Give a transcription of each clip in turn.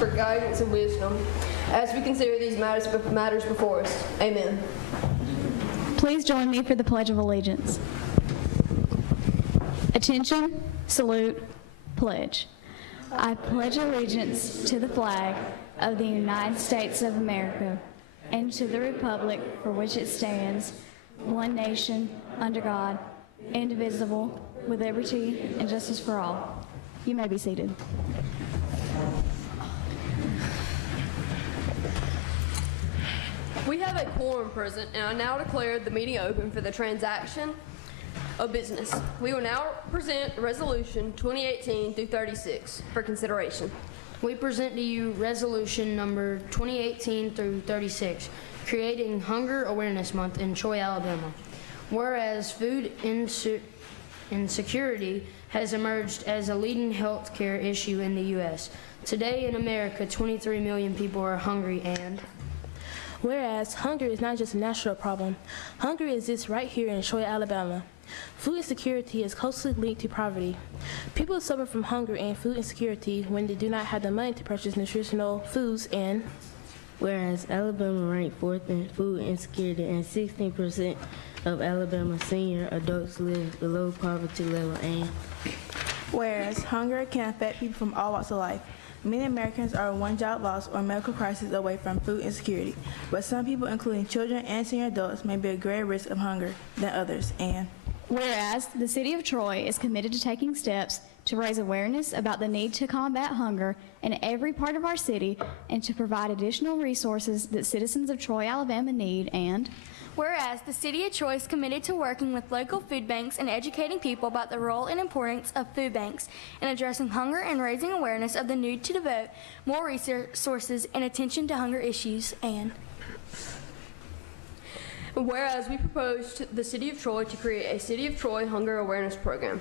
for guidance and wisdom as we consider these matters before us. Amen. Please join me for the Pledge of Allegiance. Attention, salute, pledge. I pledge allegiance to the flag of the United States of America and to the republic for which it stands, one nation, under God, indivisible, with liberty and justice for all. You may be seated. We have a quorum present, and I now declare the meeting open for the transaction of business. We will now present Resolution 2018 through 36 for consideration. We present to you Resolution number 2018 through 36, creating Hunger Awareness Month in Troy, Alabama. Whereas food insecurity has emerged as a leading health care issue in the U.S. Today in America, 23 million people are hungry, and whereas hunger is not just a national problem, hunger exists right here in Troy, Alabama. Food insecurity is closely linked to poverty. People suffer from hunger and food insecurity when they do not have the money to purchase nutritional foods, and whereas Alabama ranked 4th in food insecurity and 16% of Alabama senior adults live below poverty level, and whereas hunger can affect people from all walks of life. Many Americans are one job loss or medical crisis away from food insecurity, but some people, including children and senior adults, may be at greater risk of hunger than others, and whereas the City of Troy is committed to taking steps to raise awareness about the need to combat hunger in every part of our city and to provide additional resources that citizens of Troy, Alabama need, and whereas the City of Troy is committed to working with local food banks and educating people about the role and importance of food banks in addressing hunger and raising awareness of the need to devote more resources and attention to hunger issues, and whereas we propose to the City of Troy to create a City of Troy Hunger Awareness Program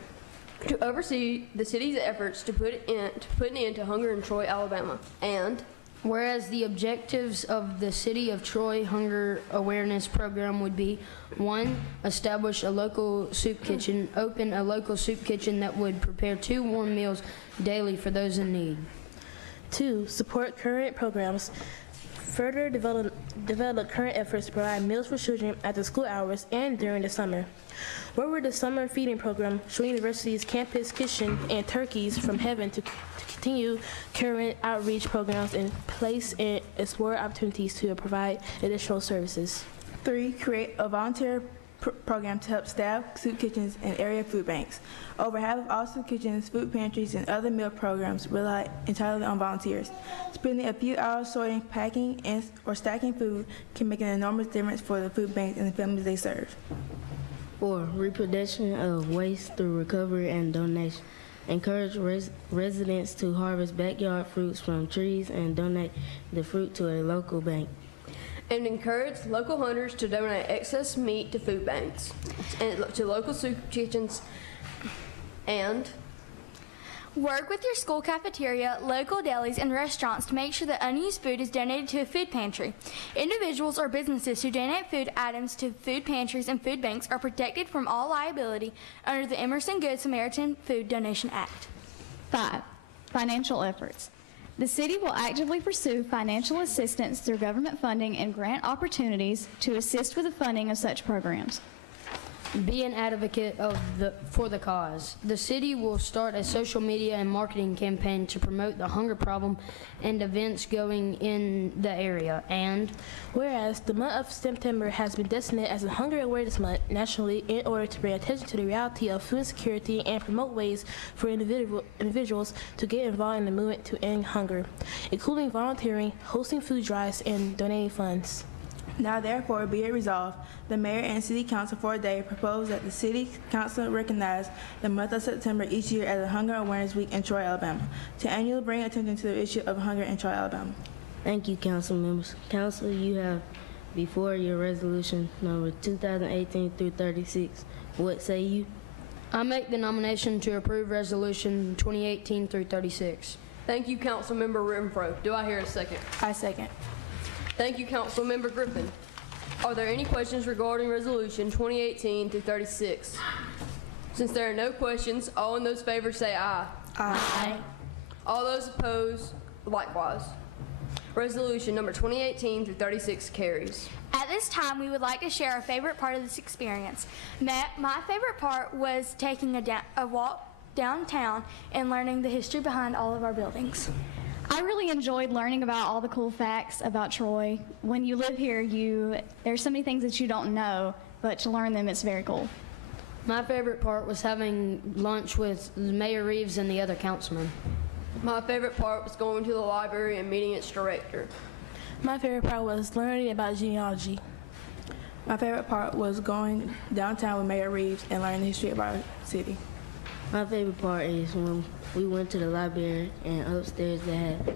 to oversee the city's efforts to put an end to hunger in Troy, Alabama, and whereas the objectives of the City of Troy Hunger Awareness Program would be: 1, establish a local soup kitchen, open a local soup kitchen that would prepare 2 warm meals daily for those in need. 2, support current programs, further develop current efforts to provide meals for children after school hours and during the summer. Where the summer feeding program, Troy University's campus kitchen, and Turkeys from Heaven to continue current outreach programs in place and explore opportunities to provide additional services. 3, create a volunteer program to help staff soup kitchens and area food banks. Over half of all soup kitchens, food pantries, and other meal programs rely entirely on volunteers. Spending a few hours sorting, packing, or stacking food can make an enormous difference for the food banks and the families they serve. 4, reproduction of waste through recovery and donation. Encourage residents to harvest backyard fruits from trees and donate the fruit to a local bank. And encourage local hunters to donate excess meat to food banks and to local soup kitchens, and work with your school cafeteria, local delis, and restaurants to make sure that unused food is donated to a food pantry. Individuals or businesses who donate food items to food pantries and food banks are protected from all liability under the Emerson Good Samaritan Food Donation Act. 5, financial efforts. The city will actively pursue financial assistance through government funding and grant opportunities to assist with the funding of such programs. Be an advocate for the cause. The city will start a social media and marketing campaign to promote the hunger problem and events going in the area. And whereas the month of September has been designated as a Hunger Awareness Month nationally in order to bring attention to the reality of food insecurity and promote ways for individuals to get involved in the movement to end hunger, including volunteering, hosting food drives, and donating funds. Now therefore be it resolved, the Mayor and City Council for a day propose that the City Council recognize the month of September each year as a Hunger Awareness Week in Troy, Alabama, to annually bring attention to the issue of hunger in Troy, Alabama. Thank you, council members. Council, you have before your resolution number 2018 through 36. What say you? I make the nomination to approve resolution 2018 through 36. Thank you, Councilmember Renfro. Do I hear a second? I second. Thank you, Councilmember Griffin. Are there any questions regarding Resolution 2018 through 36? Since there are no questions, all in those favors say aye. Aye. All those opposed, likewise. Resolution number 2018-36 carries. At this time, we would like to share our favorite part of this experience. My favorite part was taking a walk downtown and learning the history behind all of our buildings. I really enjoyed learning about all the cool facts about Troy. When you live here, there's so many things that you don't know, but to learn them, it's very cool. My favorite part was having lunch with Mayor Reeves and the other councilmen. My favorite part was going to the library and meeting its director. My favorite part was learning about genealogy. My favorite part was going downtown with Mayor Reeves and learning the history of our city. My favorite part is when we went to the library and upstairs they had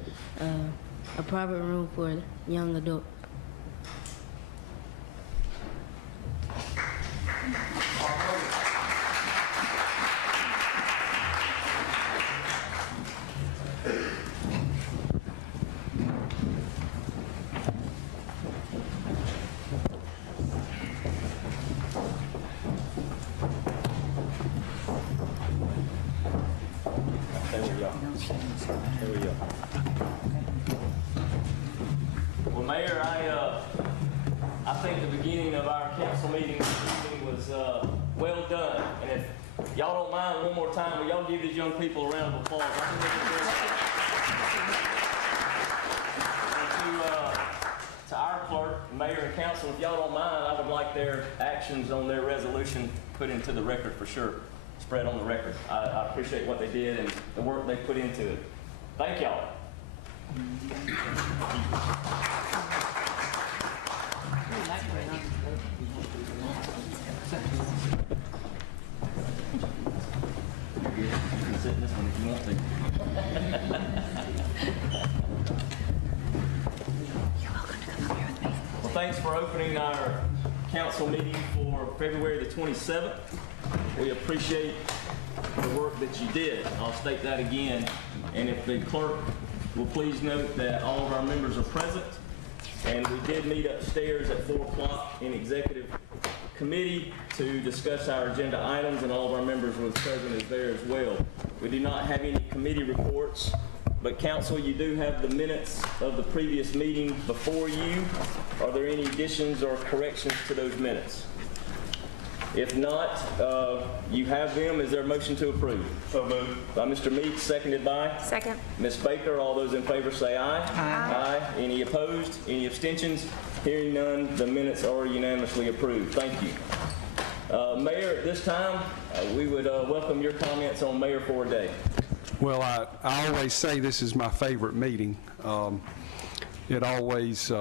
a private room for young adults. Well, Mayor, I think the beginning of our council meeting this evening was well done. And if y'all don't mind, one more time, will y'all give these young people a round of applause? I think they did great. And to our clerk, mayor, and council, if y'all don't mind, I would like their actions on their resolution put into the record for sure. Spread on the record. I appreciate what they did and the work they put into it. Thank y'all. You can sit in this one if you want to. Well, thanks for opening our council meeting for February the 27th. We appreciate the work that you did. I'll state that again. And if the clerk will please note that all of our members are present. And we did meet upstairs at 4 o'clock in executive committee to discuss our agenda items, and all of our members were present as there as well. We do not have any committee reports, but council, you do have the minutes of the previous meeting before you. Are there any additions or corrections to those minutes? If not, you have them. Is there a motion to approve? So moved. By Mr. Meeks, seconded by? Second. Ms. Baker. All those in favor say aye. Aye. Aye. Any opposed? Any abstentions? Hearing none, the minutes are unanimously approved. Thank you. Mayor, at this time, we would welcome your comments on Mayor for a Day. Well, I always say this is my favorite meeting. It always...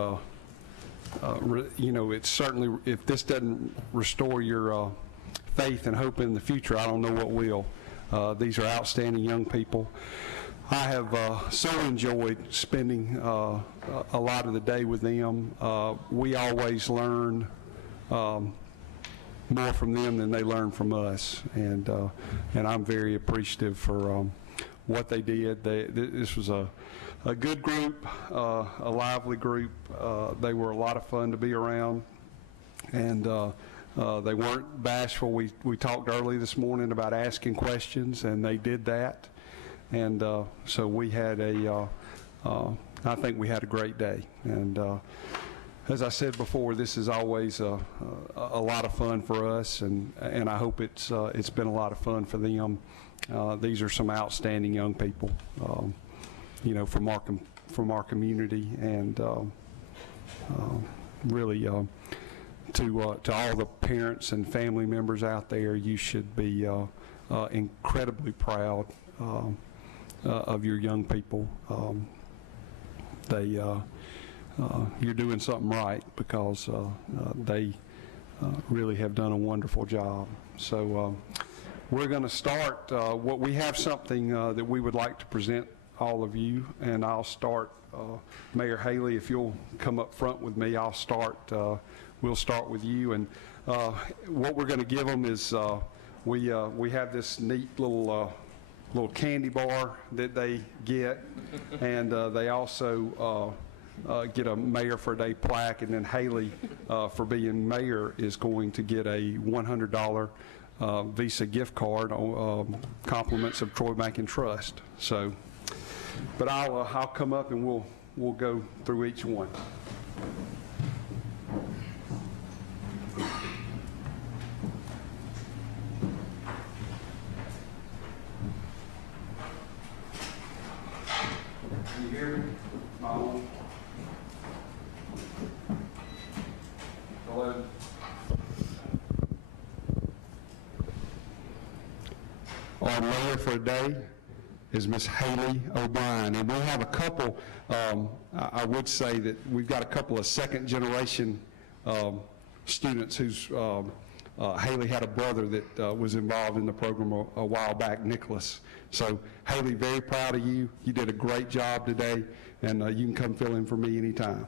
it's certainly, if this doesn't restore your faith and hope in the future, I don't know what will. These are outstanding young people. I have so enjoyed spending a lot of the day with them. We always learn more from them than they learn from us, and I'm very appreciative for what they did. This was a good group, a lively group. They were a lot of fun to be around, and they weren't bashful. We talked early this morning about asking questions, and they did that. And so we had I think we had a great day. And as I said before, this is always a lot of fun for us, and I hope it's been a lot of fun for them. These are some outstanding young people. From our community, and really to all the parents and family members out there, you should be incredibly proud of your young people. You're doing something right, because they really have done a wonderful job. So we're going to start. We have something that we would like to present all of you, and I'll start. Mayor Haley, if you'll come up front with me, I'll start. We'll start with you, and what we're going to give them is we have this neat little candy bar that they get, and they also get a Mayor for a Day plaque, and then Haley, for being mayor, is going to get a $100 Visa gift card on compliments of Troy Bank and Trust. So But I'll come up and we'll go through each one. Can you hear me? My own. Hello. Our mayor for today is Miss Haley O'Brien, and we have a couple, I would say that we've got a couple of second generation students who's, Haley had a brother that was involved in the program a while back, Nicholas. So Haley, very proud of you. You did a great job today, and you can come fill in for me anytime.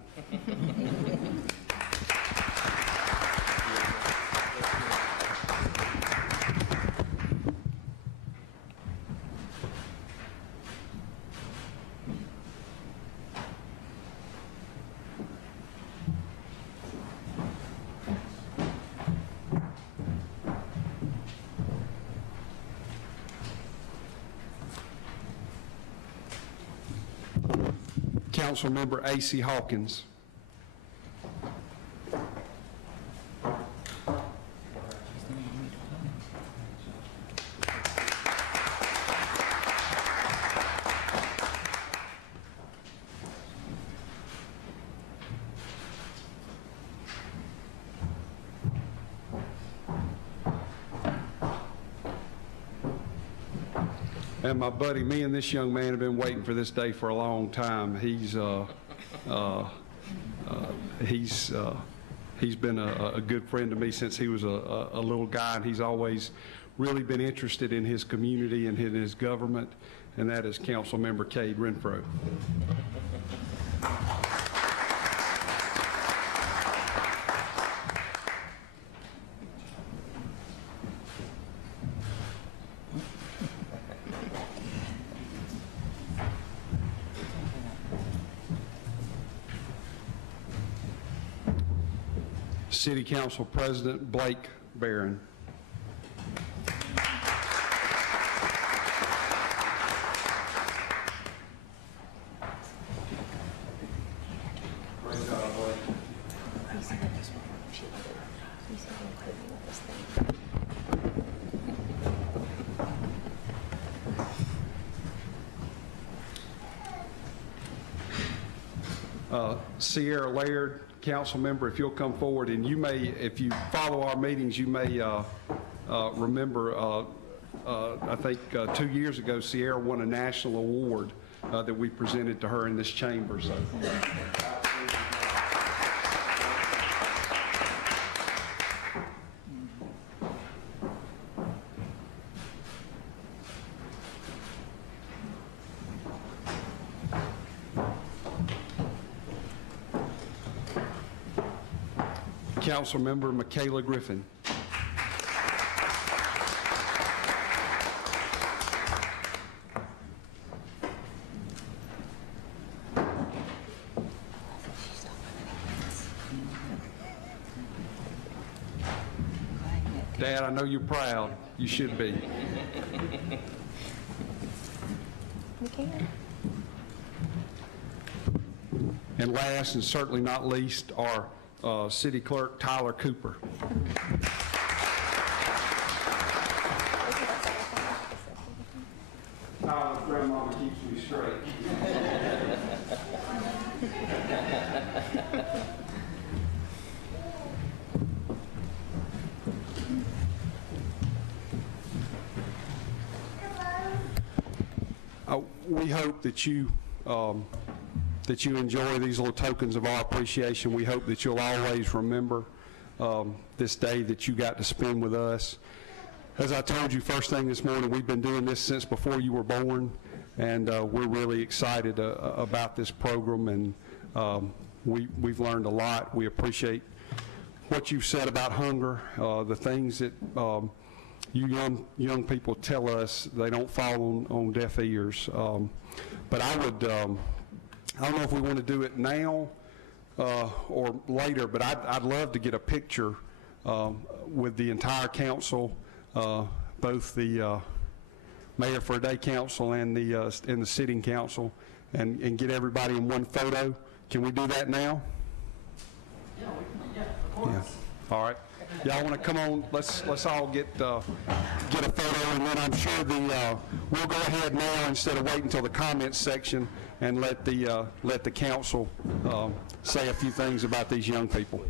Councilmember A.C. Hawkins. And my buddy, me and this young man have been waiting for this day for a long time. He's been a good friend to me since he was a little guy, and he's always really been interested in his community and in his government, and that is Councilmember Cade Renfro. City Council President Blake Barron. Great job, Blake. Sierra Laird, council member, if you'll come forward, and you may, if you follow our meetings, you may remember, I think 2 years ago, Sierra won a national award that we presented to her in this chamber. So. Councilmember Michaela Griffin. Dad, I know you're proud. You should be. And last and certainly not least, our City Clerk Tyler Cooper. Tyler's grandmama keeps me straight. We hope that you enjoy these little tokens of our appreciation. We hope that you'll always remember this day that you got to spend with us. As I told you first thing this morning, we've been doing this since before you were born, and we're really excited about this program, and we've learned a lot. We appreciate what you've said about hunger, the things that you young people tell us. They don't fall on deaf ears. But I don't know if we want to do it now or later, but I'd love to get a picture with the entire council, both the mayor for a day council and the sitting council and get everybody in one photo. Can we do that now? Yeah, of course. Yeah. All right. Y'all want to come on? Let's all get a photo, and then I'm sure we'll go ahead now instead of waiting until the comments section and let the council say a few things about these young people.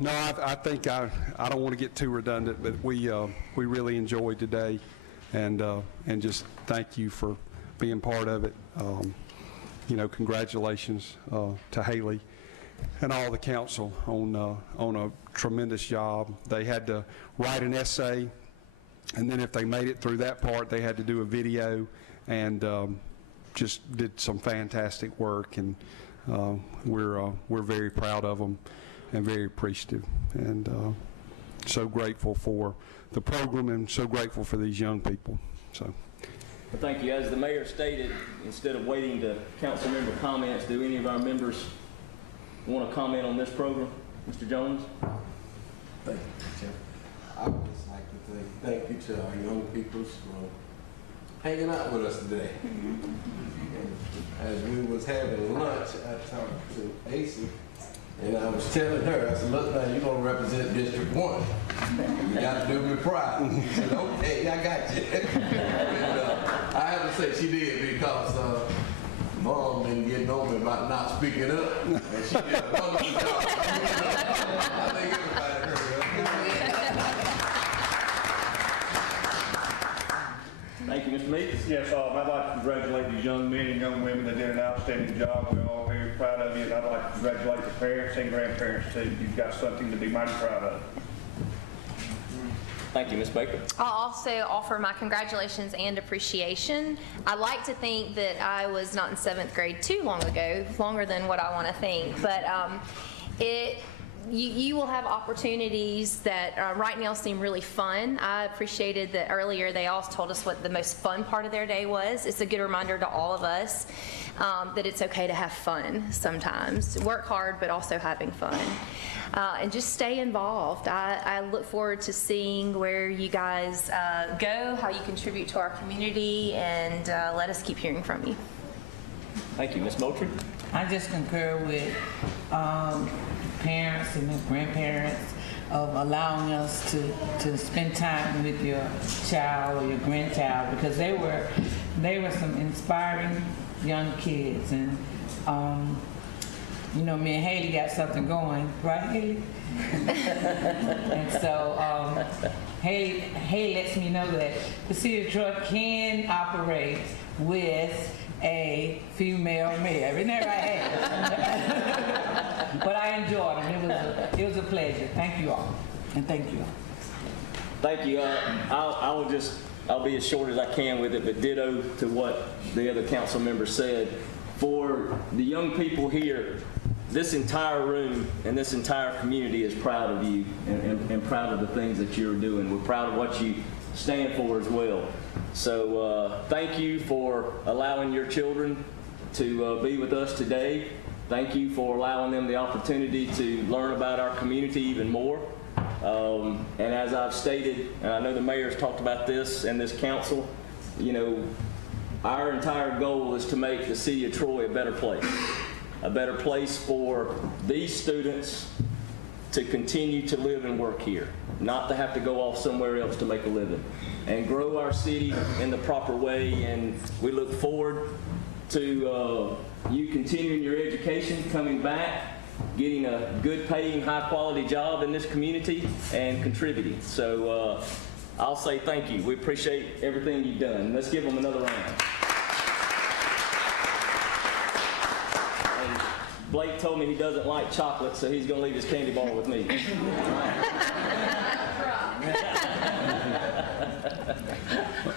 No, I think I don't want to get too redundant, but we really enjoyed today, and just thank you for being part of it. You know, congratulations to Haley and all the council on a tremendous job. They had to write an essay, and then if they made it through that part, they had to do a video, and just did some fantastic work, and we're very proud of them and very appreciative, and so grateful for the program and so grateful for these young people. So, well, thank you. As the mayor stated, instead of waiting to council member comments, do any of our members want to comment on this program? Mr. Jones? Thank you, Chair. I would just like to say thank you to our young people for hanging out with us today. As we was having lunch, I talked to AC, and I was telling her, I said, look, man, you're going to represent District 1. You got to do me proud. She said, okay, I got you. And I have to say she did, because Mom been getting on me about not speaking up, and she did a wonderful job. I think everybody heard her. Thank you, Mr. Meeks. Yes, I'd like to congratulate these young men and young women that did an outstanding job. We're all very proud of you, and I'd like to congratulate the parents and grandparents too. You've got something to be mighty proud of. Thank you, Ms. Baker. I'll also offer my congratulations and appreciation. I like to think that I was not in 7th grade too long ago, longer than what I want to think, but you will have opportunities that right now seem really fun. I appreciated that earlier they all told us what the most fun part of their day was. It's a good reminder to all of us that it's okay to have fun sometimes. Work hard, but also having fun. And just stay involved. I look forward to seeing where you guys go, how you contribute to our community, and let us keep hearing from you. Thank you. Ms. Moultrie? I just concur with parents and grandparents of allowing us to spend time with your child or your grandchild, because they were some inspiring young kids, and you know, me and Haley got something going, right, Haley? And so Haley lets me know that the city of Troy can operate with a female mayor. Isn't that right? But I enjoyed them. It was a pleasure. Thank you all. And thank you all. Thank you. I'll be as short as I can with it, but ditto to what the other council members said. For the young people here, this entire room and this entire community is proud of you and proud of the things that you're doing. We're proud of what you stand for as well. So thank you for allowing your children to be with us today. Thank you for allowing them the opportunity to learn about our community even more. And as I've stated, and I know the mayor's talked about this and this council, you know, our entire goal is to make the city of Troy a better place. a better place for these students to continue to live and work here, not to have to go off somewhere else to make a living, and grow our city in the proper way. And we look forward to you continuing your education, coming back, getting a good paying, high quality job in this community, and contributing. So I'll say thank you. We appreciate everything you've done. Let's give them another round. And Blake told me he doesn't like chocolate, so he's going to leave his candy bar with me.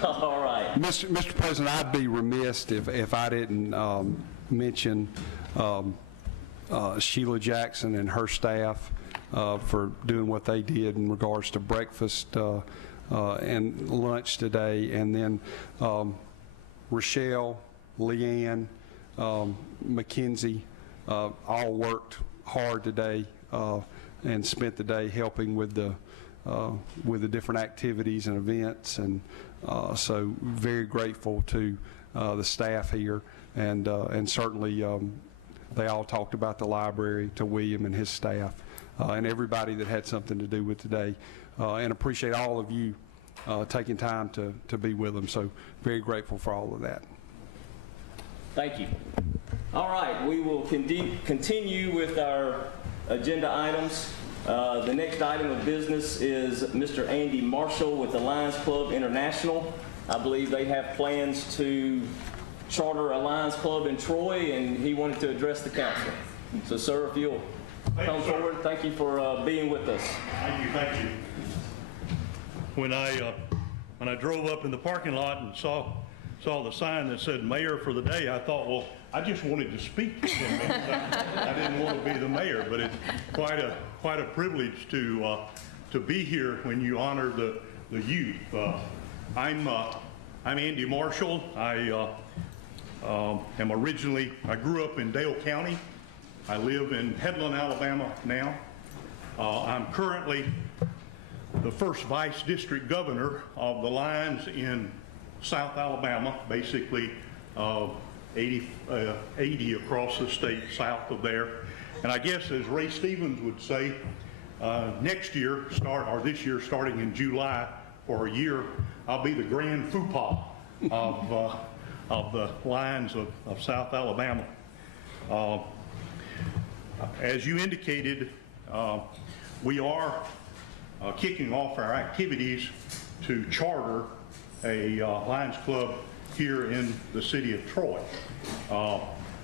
All right. Mr. President, I'd be remiss if I didn't mention Sheila Jackson and her staff for doing what they did in regards to breakfast and lunch today. And then Rochelle, Leanne, Mackenzie, all worked hard today and spent the day helping with the different activities and events. And so very grateful to the staff here, and certainly they all talked about the library, to William and his staff, and everybody that had something to do with today, and appreciate all of you taking time to be with them. So very grateful for all of that. Thank you. All right, we will continue with our agenda items. The next item of business is Mr. Andy Marshall with the Lions Club International. I believe they have plans to charter a Lions Club in Troy, and he wanted to address the council. So, sir, if you'll come forward, thank you for being with us. Thank you. When I drove up in the parking lot and saw the sign that said mayor for the day, I thought, well, I just wanted to speak to him. I didn't want to be the mayor, but it's quite a privilege to be here when you honor the youth. I'm Andy Marshall. I grew up in Dale County. I live in Headland, Alabama now. I'm currently the first vice district governor of the Lions in South Alabama, basically 80 across the state south of there. And I guess, as Ray Stevens would say, this year, starting in July, for a year, I'll be the grand foopah of the Lions of South Alabama. As you indicated, we are kicking off our activities to charter a Lions Club here in the city of Troy.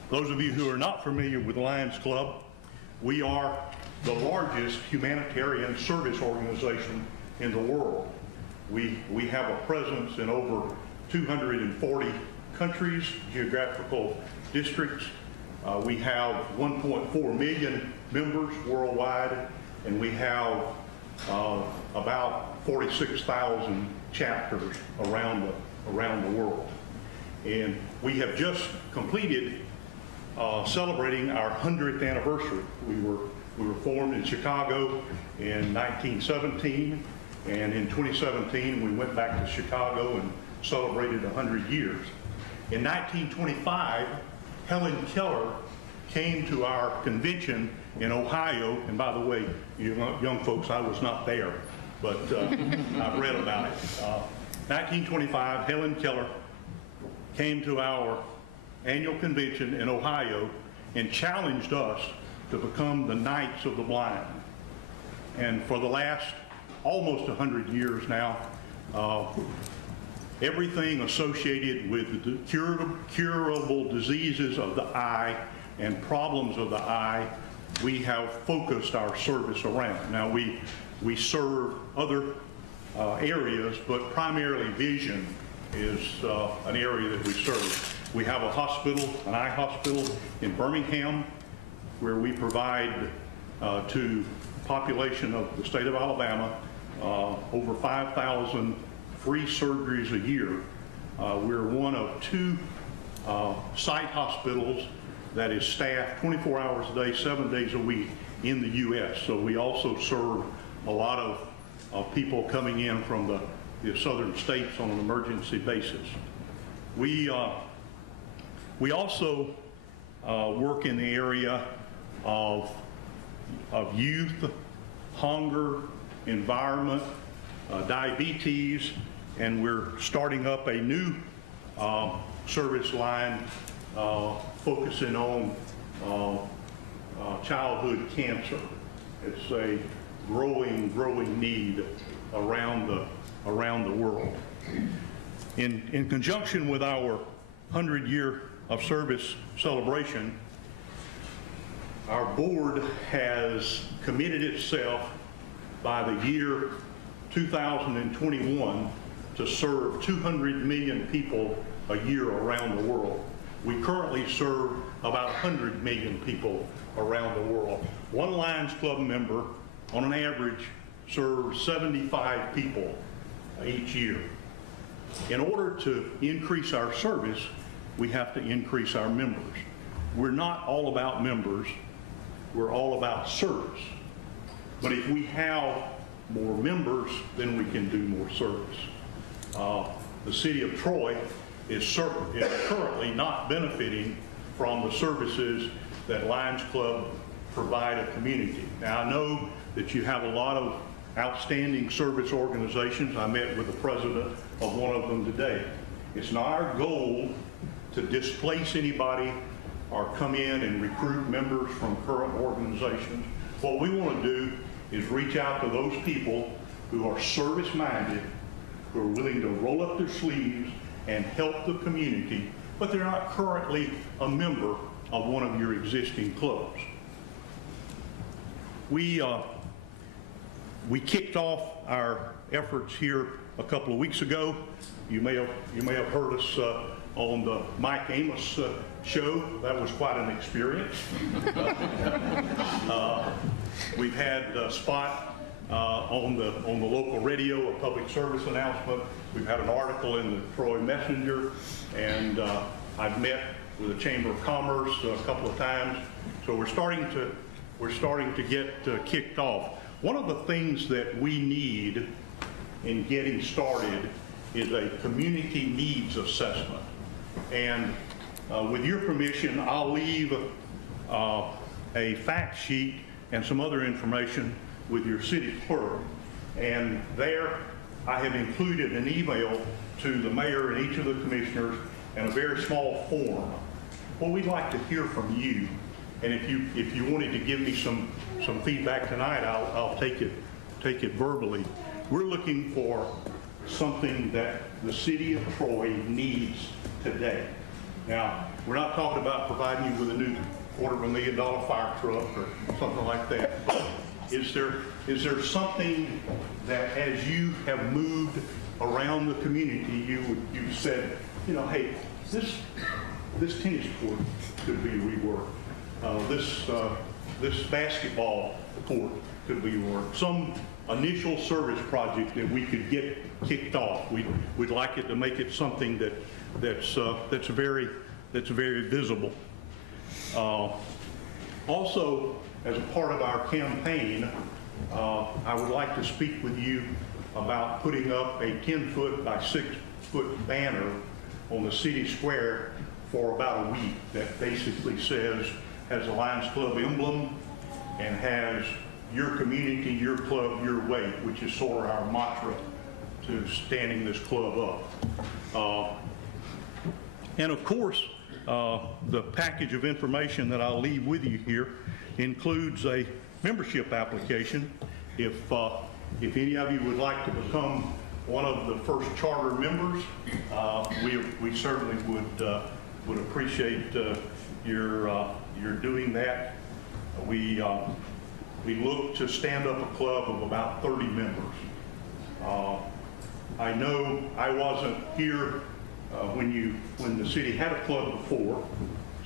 Those of you who are not familiar with the Lions Club, we are the largest humanitarian service organization in the world. We have a presence in over 240 countries, geographical districts. We have 1.4 million members worldwide, and we have about 46,000 chapters around the world. And we have just completed celebrating our 100th anniversary. We were formed in Chicago in 1917, and in 2017 we went back to Chicago and celebrated 100 years. In 1925, Helen Keller came to our convention in Ohio, and by the way, you young folks, I was not there, but I've read about it. 1925, Helen Keller came to our annual convention in Ohio and challenged us to become the Knights of the Blind. And for the last almost 100 years now, everything associated with the curable diseases of the eye and problems of the eye, we have focused our service around. Now we serve other areas, but primarily vision is an area that we serve. We have a hospital, an eye hospital in Birmingham, where we provide to the population of the state of Alabama over 5,000 free surgeries a year. We're one of two site hospitals that is staffed 24 hours a day, 7 days a week in the U.S. So we also serve a lot of people coming in from the southern states on an emergency basis. We also work in the area of youth, hunger, environment, diabetes, and we're starting up a new service line focusing on childhood cancer. It's a growing need around the world. In conjunction with our 100-year of service celebration, our board has committed itself by the year 2021 to serve 200 million people a year around the world. We currently serve about 100 million people around the world. One Lions Club member, on an average, serves 75 people each year. In order to increase our service, we have to increase our members. We're not all about members, we're all about service. But if we have more members, then we can do more service. The city of Troy is currently not benefiting from the services that Lions Club provide a community. Now, I know that you have a lot of outstanding service organizations. I met with the president of one of them today. It's not our goal to displace anybody or come in and recruit members from current organizations. What we want to do is reach out to those people who are service-minded, who are willing to roll up their sleeves and help the community, but they're not currently a member of one of your existing clubs. We kicked off our efforts here a couple of weeks ago. You may have heard us on the Mike Amos show. That was quite an experience. We've had a spot on the local radio, a public service announcement. We've had an article in the Troy Messenger, and I've met with the Chamber of Commerce a couple of times. So we're starting to get kicked off. One of the things that we need in getting started is a community needs assessment. And with your permission, I'll leave a fact sheet and some other information with your city clerk. And there I have included an email to the mayor and each of the commissioners and a very small form. What we'd like to hear from you, and if you wanted to give me some feedback tonight, I'll take it verbally. We're looking for something that the city of Troy needs today. Now, we're not talking about providing you with a new $250,000 fire truck or something like that. But is there something that, as you have moved around the community, you've said, you know, hey, this tennis court could be reworked. This basketball court could be reworked. Some initial service project that we could get kicked off. We'd like it to make it something that's very visible. Also, as a part of our campaign, I would like to speak with you about putting up a 10-foot by 6-foot banner on the city square for about a week that basically has a Lions Club emblem and has your community, your club, your way, which is sort of our mantra to standing this club up. And of course, the package of information that I'll leave with you here includes a membership application. If any of you would like to become one of the first charter members, we certainly would appreciate your doing that. We look to stand up a club of about 30 members. I know I wasn't here when the city had a club before.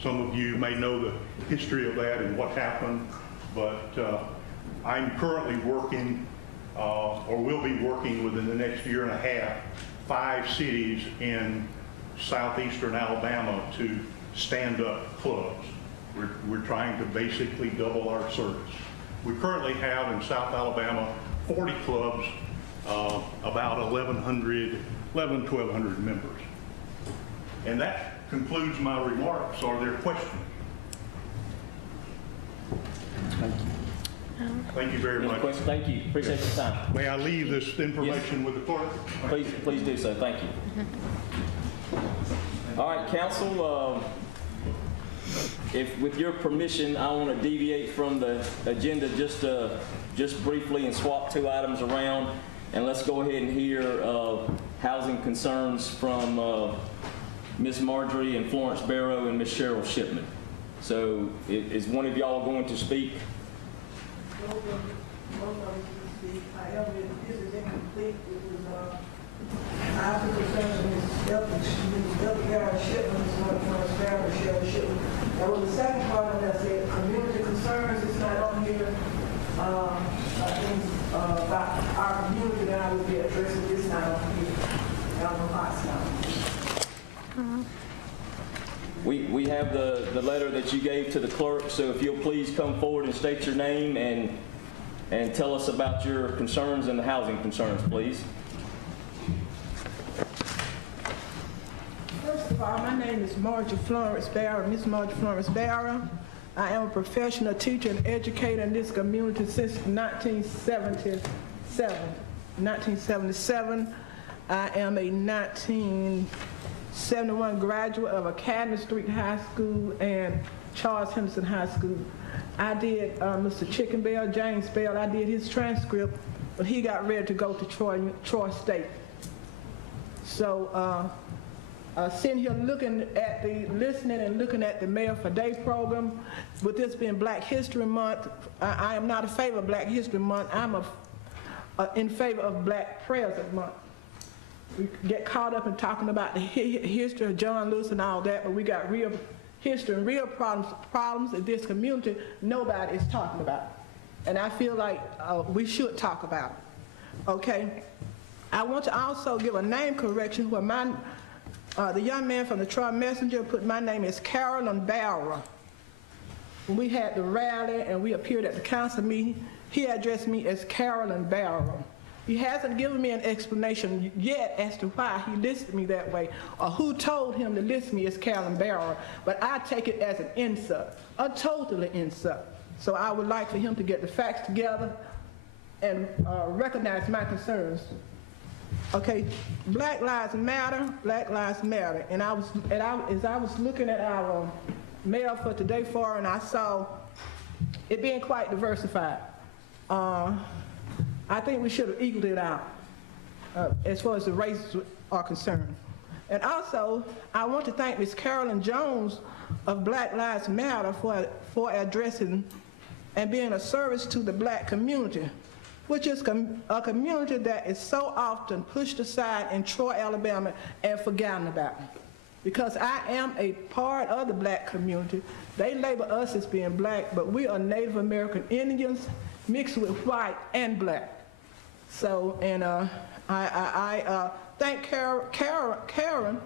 Some of you may know the history of that and what happened, but I'm currently working, or will be working within the next year and a half, 5 cities in southeastern Alabama to stand up clubs. We're trying to basically double our service. We currently have in South Alabama 40 clubs, about 1,100, 1,200 members. And that concludes my remarks. Are there questions? Thank you. Thank you very Any much. questions? Thank you. Appreciate your time. May I leave this information with the clerk? Please do so. Thank you. All right, council, if with your permission, I want to deviate from the agenda just briefly and swap 2 items around, and let's go ahead and hear housing concerns from Ms. Marjorie and Florence Barrow and Ms. Cheryl Shipman. So is one of y'all going to speak? However, this is incomplete. It was housing concerns of Ms. Delta Garrett Shipman, Ms. Florence Barrow, Cheryl Shipman. That was the second part of that. Said community concerns. It's not on here. Things about our community that I would be addressing. It's not on here. I don't know how it's not. We have the letter that you gave to the clerk, so if you'll please come forward and state your name and tell us about your concerns and the housing concerns, please. First of all, my name is Marjorie Florence Barrow, Miss Marjorie Florence Barrow. I am a professional teacher and educator in this community since 1977. I am a 1971 graduate of Academy Street High School and Charles Henderson High School. I did Mr. Chicken Bell, James Bell, I did his transcript, but he got ready to go to Troy State. So sitting here looking at listening and looking at the Mayor for Day program, with this being Black History Month, I am not in favor of Black History Month. I'm in favor of Black President Month. We get caught up in talking about the history of John Lewis and all that, but we got real history and real problems in this community nobody is talking about. And I feel like we should talk about it. Okay? I want to also give a name correction where the young man from the Troy Messenger put my name as Carolyn Barrow. When we had the rally and we appeared at the council meeting, he addressed me as Carolyn Barrow. He hasn't given me an explanation yet as to why he listed me that way or who told him to list me as Carolyn Barrow, but I take it as an insult, a total insult. So I would like for him to get the facts together and recognize my concerns. Okay, Black Lives Matter, Black Lives Matter. And as I was looking at our mail for today and I saw it being quite diversified. I think we should have equaled it out as far as the races are concerned. And also, I want to thank Ms. Carolyn Jones of Black Lives Matter for addressing and being a service to the Black community, which is a community that is so often pushed aside in Troy, Alabama, and forgotten about. Because I am a part of the Black community. They label us as being Black, but we are Native American Indians mixed with white and Black. So, and I thank Karen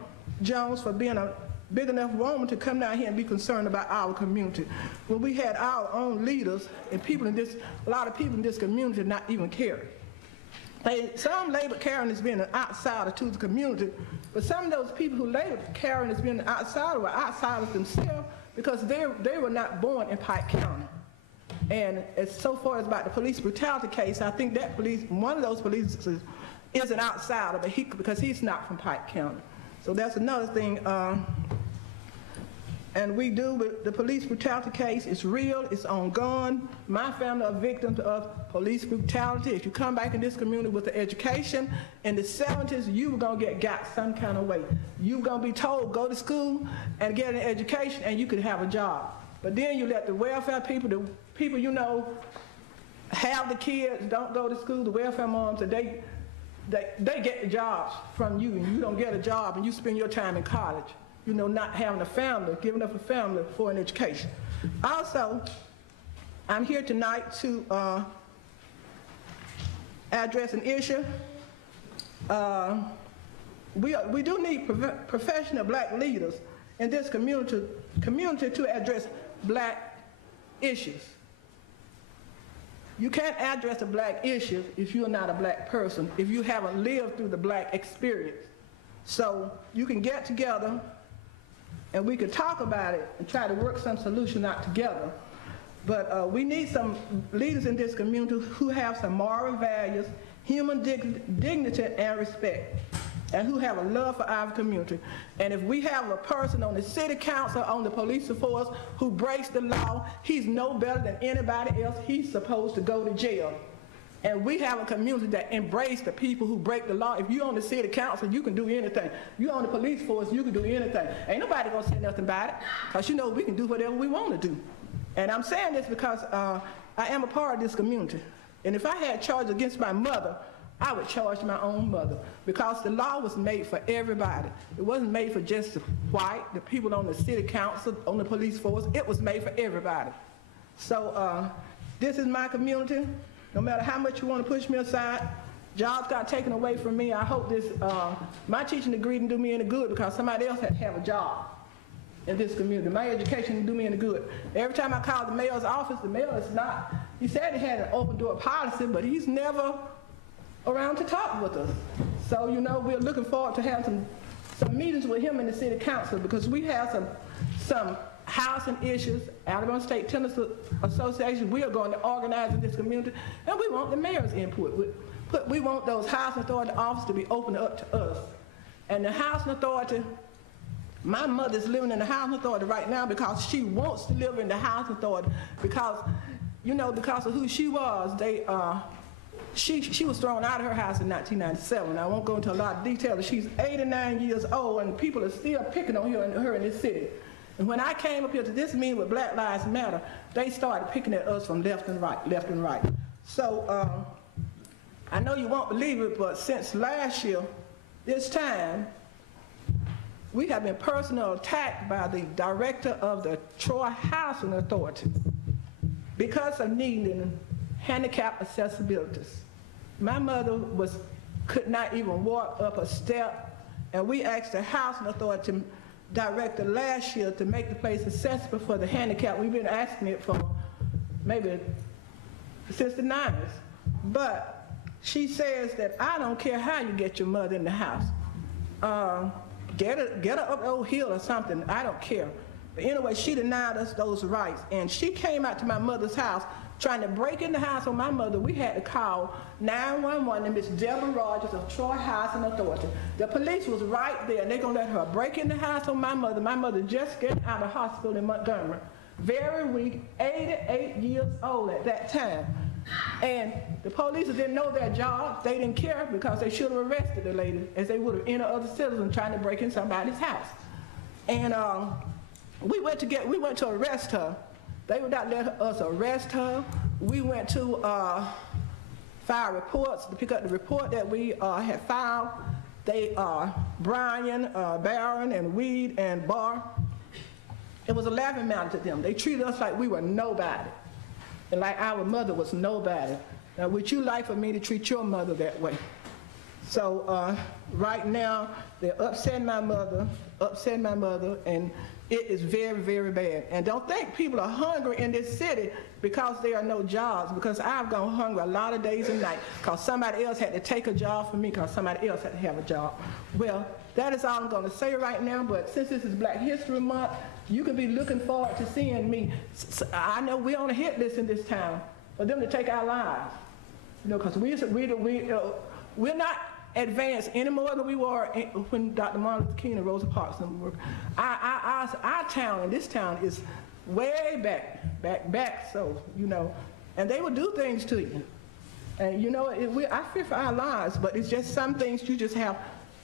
Jones for being a big enough woman to come down here and be concerned about our community. When we had our own leaders and a lot of people in this community not even care. Some labeled Karen as being an outsider to the community, but some of those people who labeled Karen as being an outsider were outsiders themselves because they were not born in Pike County. And as so far as about the police brutality case, I think that one of those police is an outsider, but because he's not from Pike County. So that's another thing. And we do with the police brutality case. It's real, it's ongoing. My family are victims of police brutality. If you come back in this community with an education, in the 70s, you were gonna get got some kind of way. You were gonna be told, go to school and get an education and you could have a job. But then you let the welfare people, the people you know have the kids, don't go to school, the welfare moms, and they get the jobs from you, and you don't get a job, and you spend your time in college, you know, not having a family, giving up a family for an education. Also, I'm here tonight to address an issue. We do need professional Black leaders in this community to address Black issues. You can't address a Black issue if you're not a Black person, if you haven't lived through the Black experience. So you can get together and we can talk about it and try to work some solution out together. But we need some leaders in this community who have some moral values, human dignity and respect, and who have a love for our community. And if we have a person on the city council, on the police force, who breaks the law, he's no better than anybody else. He's supposed to go to jail. And we have a community that embraces the people who break the law. If you're on the city council, you can do anything. You're on the police force, you can do anything. Ain't nobody gonna say nothing about it, because you know we can do whatever we want to do. And I'm saying this because I am a part of this community. And if I had charges against my mother, I would charge my own mother, because the law was made for everybody. It wasn't made for just the white, the people on the city council, on the police force. It was made for everybody. So this is my community. No matter how much you want to push me aside, jobs got taken away from me. I hope this, my teaching degree didn't do me any good, because somebody else had to have a job in this community. My education didn't do me any good. Every time I called the mayor's office, the mayor is not, he said he had an open door policy, but he's never around to talk with us. So, you know, we're looking forward to having some meetings with him in the city council, because we have some housing issues. Alabama State Tenants Association, we are going to organize in this community, and we want the mayor's input. We want those housing authority offices to be opened up to us. And the housing authority, my mother's living in the housing authority right now because she wants to live in the housing authority, because, you know, because of who she was. She was thrown out of her house in 1997. I won't go into a lot of detail. She's 89 years old, and people are still picking on her in this city. And when I came up here to this meeting with Black Lives Matter, they started picking at us from left and right. So I know you won't believe it, but since last year, this time, we have been personally attacked by the director of the Troy Housing Authority because of needing handicap accessibilities. My mother could not even walk up a step, and we asked the housing authority director last year to make the place accessible for the handicapped. We've been asking it for maybe since the 90s. But she says that I don't care how you get your mother in the house. Get her up old hill or something, I don't care. But anyway, she denied us those rights. And she came out to my mother's house trying to break in the house on my mother. We had to call 911 and Miss Deborah Rogers of Troy Housing Authority. The police was right there, and they're gonna let her break in the house on my mother. My mother just getting out of hospital in Montgomery. Very weak, 88 years old at that time. And the police didn't know their job. They didn't care, because they should have arrested the lady, as they would have any other citizen trying to break in somebody's house. And we went to arrest her. They would not let us arrest her. We went to file reports to pick up the report that we had filed. They, Brian, Barron, and Weed, and Barr, it was a laughing matter to them. They treated us like we were nobody, and like our mother was nobody. Now, would you like for me to treat your mother that way? So right now, they're upsetting my mother, and it is very, very bad. And don't think people are hungry in this city because there are no jobs, because I've gone hungry a lot of days and nights because somebody else had to take a job for me, because somebody else had to have a job. Well, that is all I'm going to say right now, but since this is Black History Month, you can be looking forward to seeing me. I know we're on a hit list in this town for them to take our lives, you know, because we're not advanced any more than we were when Dr. Martin Luther King and Rosa Parks were. Our town, and this town, is way back, so, you know, and they will do things to you. And, you know, I fear for our lives, but it's just some things you just have,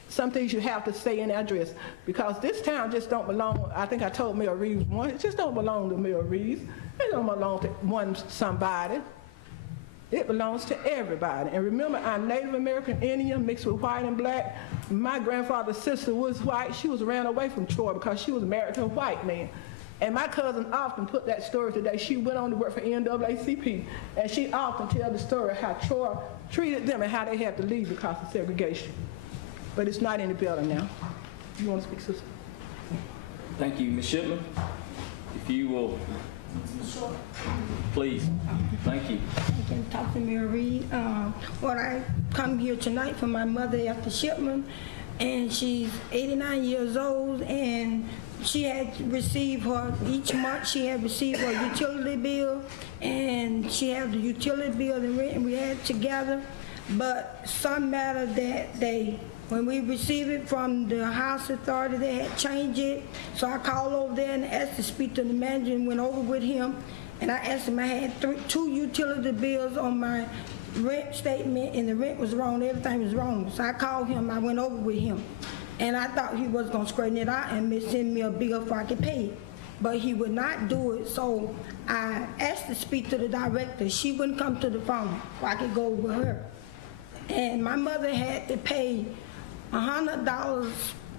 some things you have to say and address, because this town just don't belong. I think I told Mayor Reeves once, it just don't belong to Mayor Reeves. It don't belong to somebody. It belongs to everybody. And remember, I'm Native American Indian mixed with white and black. My grandfather's sister was white. She was ran away from Troy because she was married to a white man. And my cousin often put that story today. She went on to work for NAACP, and she often tells the story how Troy treated them and how they had to leave because of segregation. But it's not any better now. You want to speak, sister? Thank you, Ms. Shipman. If you will, please. Thank you. I can talk to Mayor Reed. Well, I come here tonight for my mother after Shipman, and she's 89 years old, and she had received her, each month she had received her utility bill, and she had the utility bill and rent, and we had it together. But some matter that when we received it from the house authority, they had changed it. So I called over there and asked to speak to the manager and went over with him. And I asked him, I had 2 utility bills on my rent statement, and the rent was wrong, everything was wrong. So I called him, I went over with him. And I thought he was gonna straighten it out and send me a bill so I could pay it. But he would not do it, so I asked to speak to the director. She wouldn't come to the phone so I could go with her. And my mother had to pay $100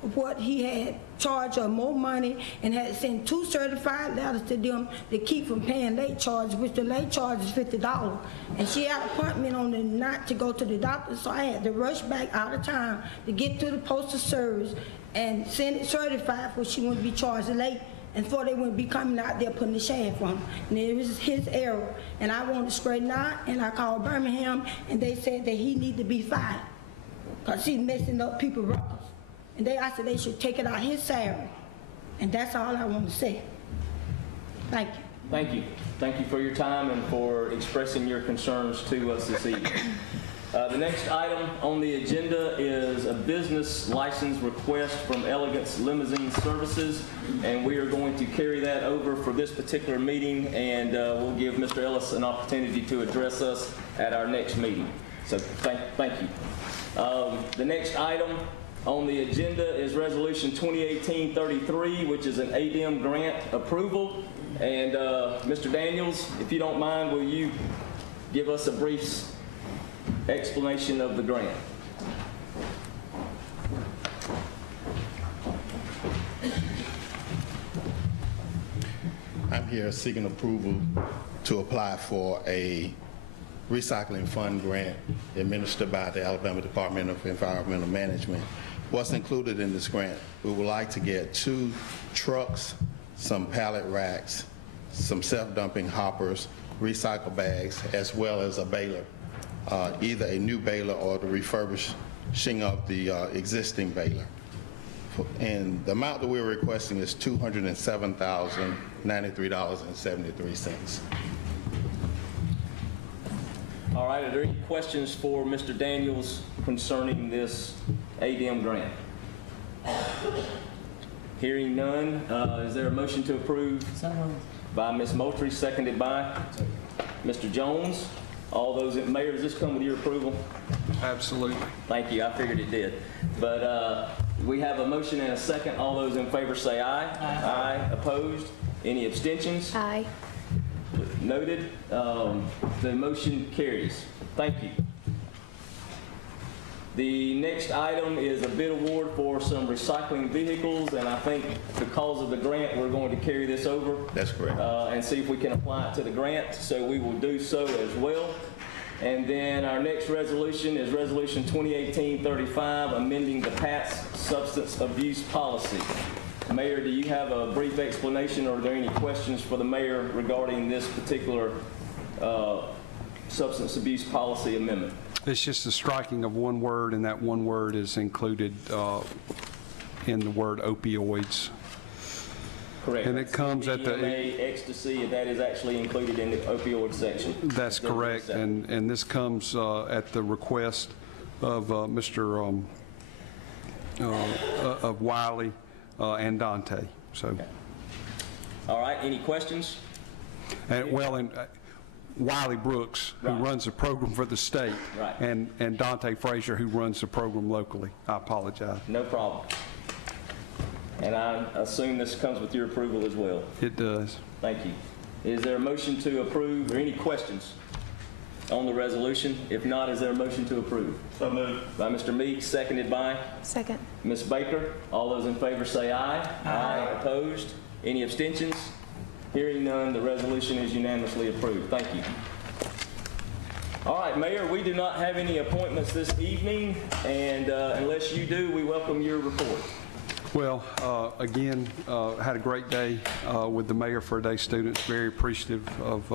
of what he had charged her more money, and had to send 2 certified letters to them to keep from paying late charges, which the late charge is $50. And she had an appointment on the night to go to the doctor, so I had to rush back out of town to get to the postal service and send it certified for she wouldn't be charged late, and for they wouldn't be coming out there putting the shaft on her. And it was his error, and I wanted to straighten out, and I called Birmingham, and they said that he need to be fired because he's messing up people's records. And I said they should take it out of his salary. And that's all I want to say. Thank you. Thank you. Thank you for your time and for expressing your concerns to us this evening. The next item on the agenda is a business license request from Elegance Limousine Services, and we are going to carry that over for this particular meeting, and we'll give Mr. Ellis an opportunity to address us at our next meeting. So thank you. The next item on the agenda is Resolution 2018-33, which is an ADM grant approval. And Mr. Daniels, if you don't mind, will you give us a brief explanation of the grant? I'm here seeking approval to apply for a recycling fund grant administered by the Alabama Department of Environmental Management. What's included in this grant? We would like to get 2 trucks, some pallet racks, some self-dumping hoppers, recycle bags, as well as a baler, either a new baler or the refurbishing of the existing baler. And the amount that we're requesting is $207,093.73. All right, are there any questions for Mr. Daniels concerning this ADM grant? Hearing none, is there a motion to approve? By Ms. Moultrie, seconded by Mr. Jones. All those, Mayor, does this come with your approval? Absolutely. Thank you, I figured it did. But we have a motion and a second. All those in favor say aye. Aye. Opposed? Any abstentions? Aye. Noted. The motion carries. Thank you. The next item is a bid award for some recycling vehicles, and I think because of the grant, we're going to carry this over. That's correct. And see if we can apply it to the grant, so we will do so as well. And then our next resolution is Resolution 2018-35, amending the PATS substance abuse policy. Mayor, do you have a brief explanation, or are there any questions for the mayor regarding this particular substance abuse policy amendment? It's just the striking of one word, and that one word is included in the word opioids. Correct. And it comes at the ecstasy, that is actually included in the opioid section. That's correct, and this comes at the request of Mr. Of Wiley and Dante. So. Okay. All right. Any questions? And Wiley Brooks, who runs the program for the state, and Dante Frazier, who runs the program locally. I apologize. No problem. And I assume this comes with your approval as well. It does. Thank you. Is there a motion to approve, or any questions on the resolution? If not, is there a motion to approve? So moved. By Mr. Meeks, seconded by? Second. Ms. Baker. All those in favor say aye. Aye. Opposed? Any abstentions? Hearing none, the resolution is unanimously approved. Thank you. All right, Mayor, we do not have any appointments this evening, and unless you do, we welcome your report. Well, again, had a great day with the Mayor for a Day students. Very appreciative of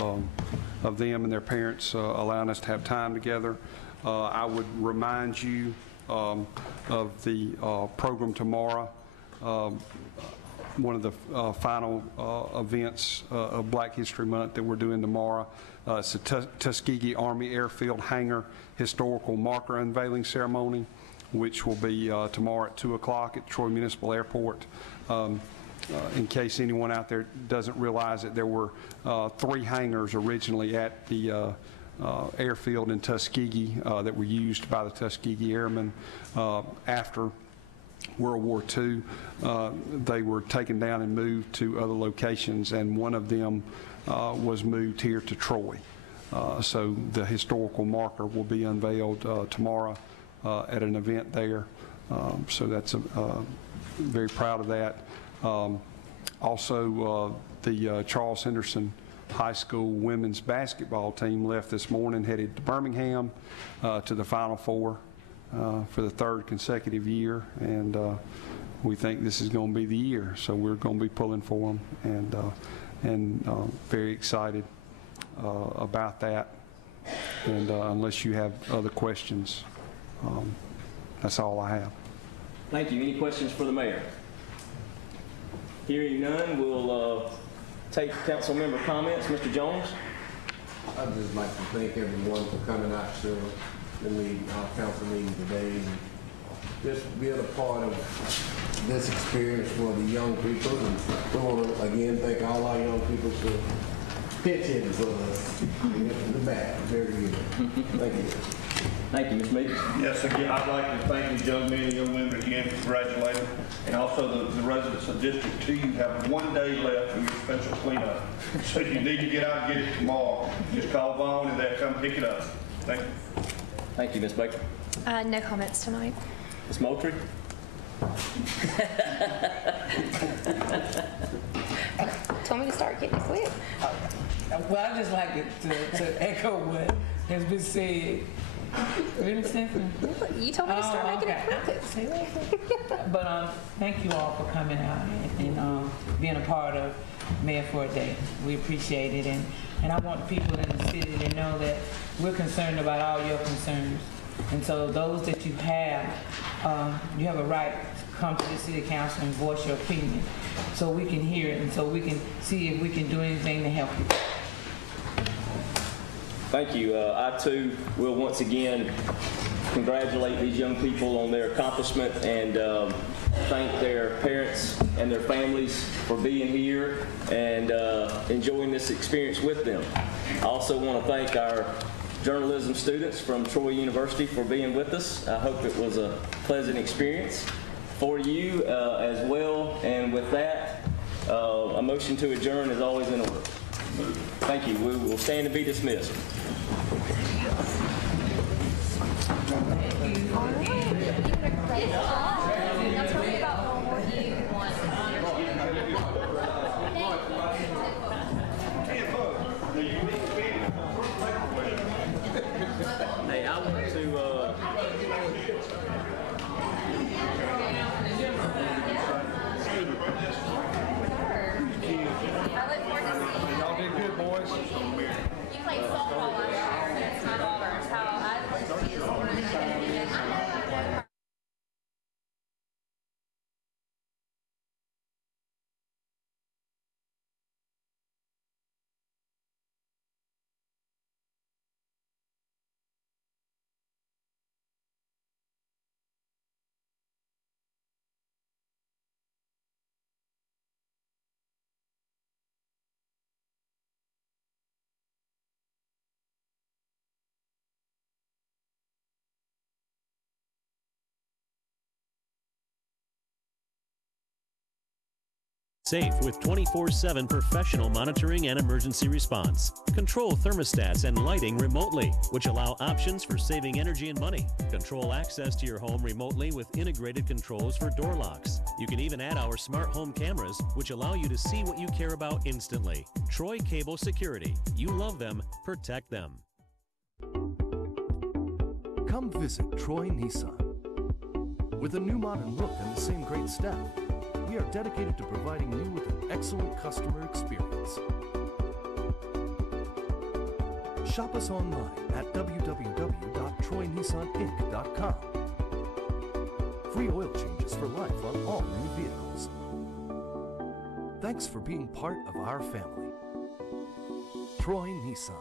them and their parents allowing us to have time together. I would remind you of the program tomorrow. one of the final events of Black History Month that we're doing tomorrow. It's the Tuskegee Army Airfield Hangar Historical Marker Unveiling Ceremony, which will be tomorrow at 2 o'clock at Troy Municipal Airport. In case anyone out there doesn't realize it, there were 3 hangars originally at the airfield in Tuskegee that were used by the Tuskegee Airmen. After World War II, they were taken down and moved to other locations, and one of them was moved here to Troy. So the historical marker will be unveiled tomorrow at an event there. So that's very proud of that. Also, the Charles Henderson High School women's basketball team left this morning, headed to Birmingham to the Final Four for the 3rd consecutive year, and we think this is going to be the year. So we're going to be pulling for them, and very excited about that. And unless you have other questions, that's all I have. Thank you. Any questions for the mayor? Hearing none, we'll take council member comments. Mr. Jones? I'd just like to thank everyone for coming out to our council meeting today, and just being a part of this experience for the young people. And we want to again thank all our young people for pitch hitting for us in the back. Very good. Thank you. Thank you, Ms. Meeks. Yes, again, I'd like to thank these young men and young women again, congratulate them. And also the residents of District 2, you have 1 day left for your special cleanup. So you need to get out and get it tomorrow. Just call Vaughn and they'll come pick it up. Thank you. Thank you, Ms. Baker. No comments tonight. Ms. Moultrie? Told me to start getting quick. Well, I just like to echo what has been said. Really, Stephanie? You told me to start making it quick. But thank you all for coming out and being a part of Mayor for a Day. We appreciate it, and I want people in the city to know that we're concerned about all your concerns. And so those that you have a right to come to the city council and voice your opinion so we can hear it and so we can see if we can do anything to help you. Thank you. I too will once again congratulate these young people on their accomplishment and thank their parents and their families for being here and enjoying this experience with them. I also want to thank our journalism students from Troy University for being with us. I hope it was a pleasant experience for you as well. And with that, a motion to adjourn is always in order. Thank you. We will stand and be dismissed. Hey, I want to Y'all did good, boys. You played softball last year against my daughters. How I like to see this morning. I know. Safe with 24/7 professional monitoring and emergency response. Control thermostats and lighting remotely, which allow options for saving energy and money. Control access to your home remotely with integrated controls for door locks. You can even add our smart home cameras, which allow you to see what you care about instantly. Troy Cable Security. You love them, protect them. Come visit Troy Nissan. With a new modern look and the same great staff, we are dedicated to providing you with an excellent customer experience. Shop us online at www.troynissaninc.com. Free oil changes for life on all new vehicles. Thanks for being part of our family. Troy Nissan.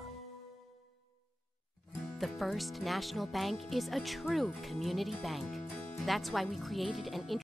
The First National Bank is a true community bank. That's why we created an